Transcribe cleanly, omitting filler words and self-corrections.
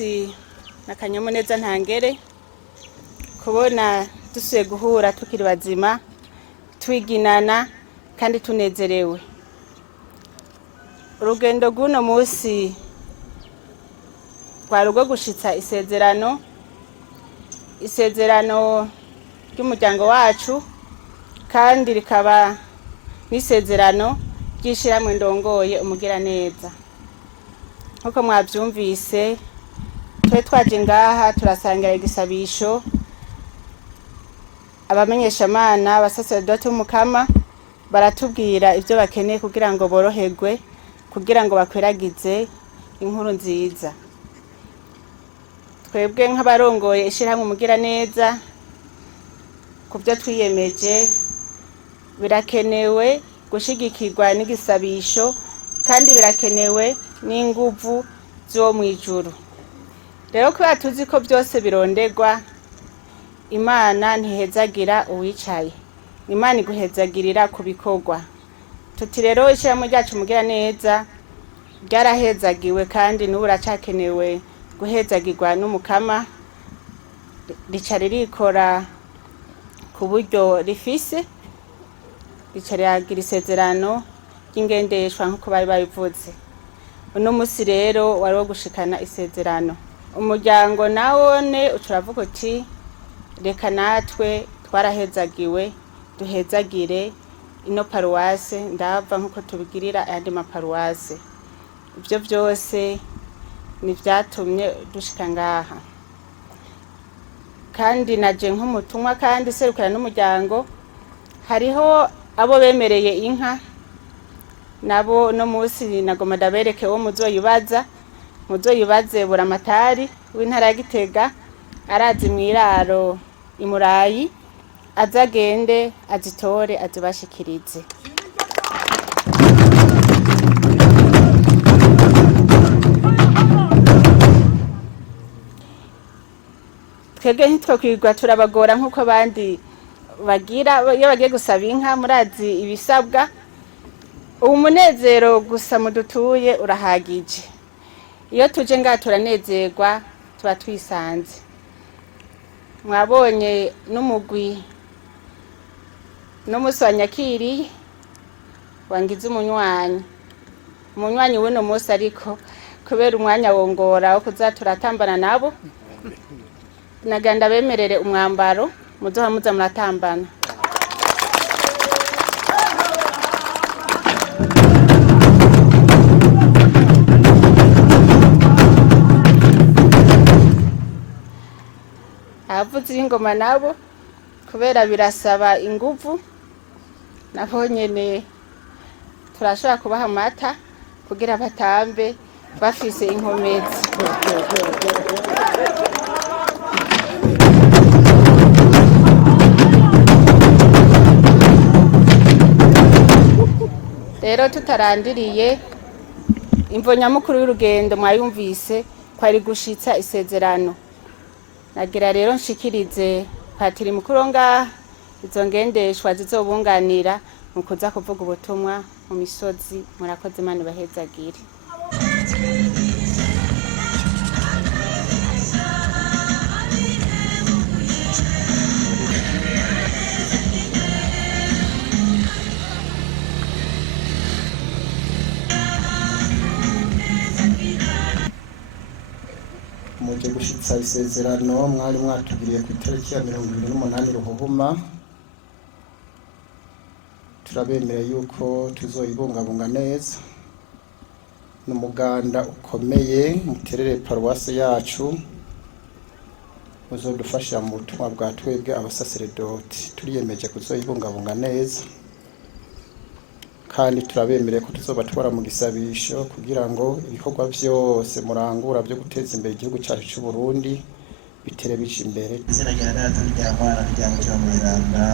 munsi nakanyamuneza ntangere kubona dusuye guhura tukiri bazima twiginana kandi tunezerewe. Urugendo rw'uno munsi rwari rwo gushitsa isezerano ry'umuryango wacu, kandi rikaba n'isezerano ry'ishirahamwe ndongoye Umugiraneza. Nkuko mwavyumvise, twe twaje ngaha turasangira igisabisho abamenyeshamana abasaseredoti b'Umukama baratubwira ivyo bakeneye kugira ngo boroherwe, kugira ngo bakwiragize inkuru nziza. Twebwe nk'abarongoye ishirahamwe Umugiraneza, kuvyo twiyemeje birakenewe gushigikirwa n'igisabisho, kandi birakenewe n'inguvu zo mwijuru. Rero kubera tuzi ko byose bironderwa, Imana ntihezagira uwicaye, Imana iguhezagirira ku bikorwa. Tuti rero ishirahamwe ryacu Umugiraneza ryarahezagiwe, kandi n'ubu riracakenewe guhezagirwa n'Umukama. Rica ririkora ku buryo rifise, rica riragira isezerano ry'ingendeshwa nk'uko bari babivuze. Uno musi rero wari wo gushikana isezerano. Umuryango nawone ucuravuga uti reka natwe twarahezagiwe duhezagire ino paruwase Ndava nk'uko tubigirira ayandi maparuwase. Ivyo vyose ni vyatumye dushika ngaha, kandi naje nk'umutumwa kandi serukira n'umuryango. Hariho abo bemereye inka, nabo no musi nagoma ndabereke wo muzoyibaze buramatari w'intara ya Gitega, arazi mwiraro imurayi, azagende azitore azibashikirize. Twebwe ntitwokwirwa turabagora nk'uko abandi bagira iyo bagiye gusaba inka. Murazi ibisabwa. Ubu munezero gusa mudutuye urahagije. Iyo tuje ngaha turanezerwa, tuba twisanze. Mwabonye n'umugwi no musi wa Nyakiriye wangize umunywanyi w'uno musi, ariko kubera umwanya wongora wo kuza turatambana nabo, naganda bemerere umwambaro muzoha muza muratambana. Abavuzi b'ingoma nabo kubera birasaba inguvu, nabo nyene turashobora kubaha amata kugira batambe bafise inkomezi. Rero tutarandiriye, imvo nyamukuru y'urugendo mwayumvise kwari gushitsa isezerano. Nagira rero nshikirize patiri mukuru ngaha izo ngendeshwa zizobunganira mu kuza kuvuga ubutumwa mu misozi. Murakoze, Imana ibahezagire. Muje gushitsa isezerano mwari mwatugiriye ku itariki ya 28 Ruhuhuma. Turabemerera yuko tuzoyibungabunga neza. N'umuganda ukomeye muterere paruwase yacu, uzodufasha mu butumwa bwa twebwe abasaseredoti. Turiyemeje kuzoyibungabunga neza, kandi turabemereye ko tuzobatwara mu gisabisho kugira ngo ibikorwa byose murangura byo guteza imbere igihugu cyacu cy'u Burundi bitere bije imbere. Izina rya Data rya Mwana rya Mutima Mweranda.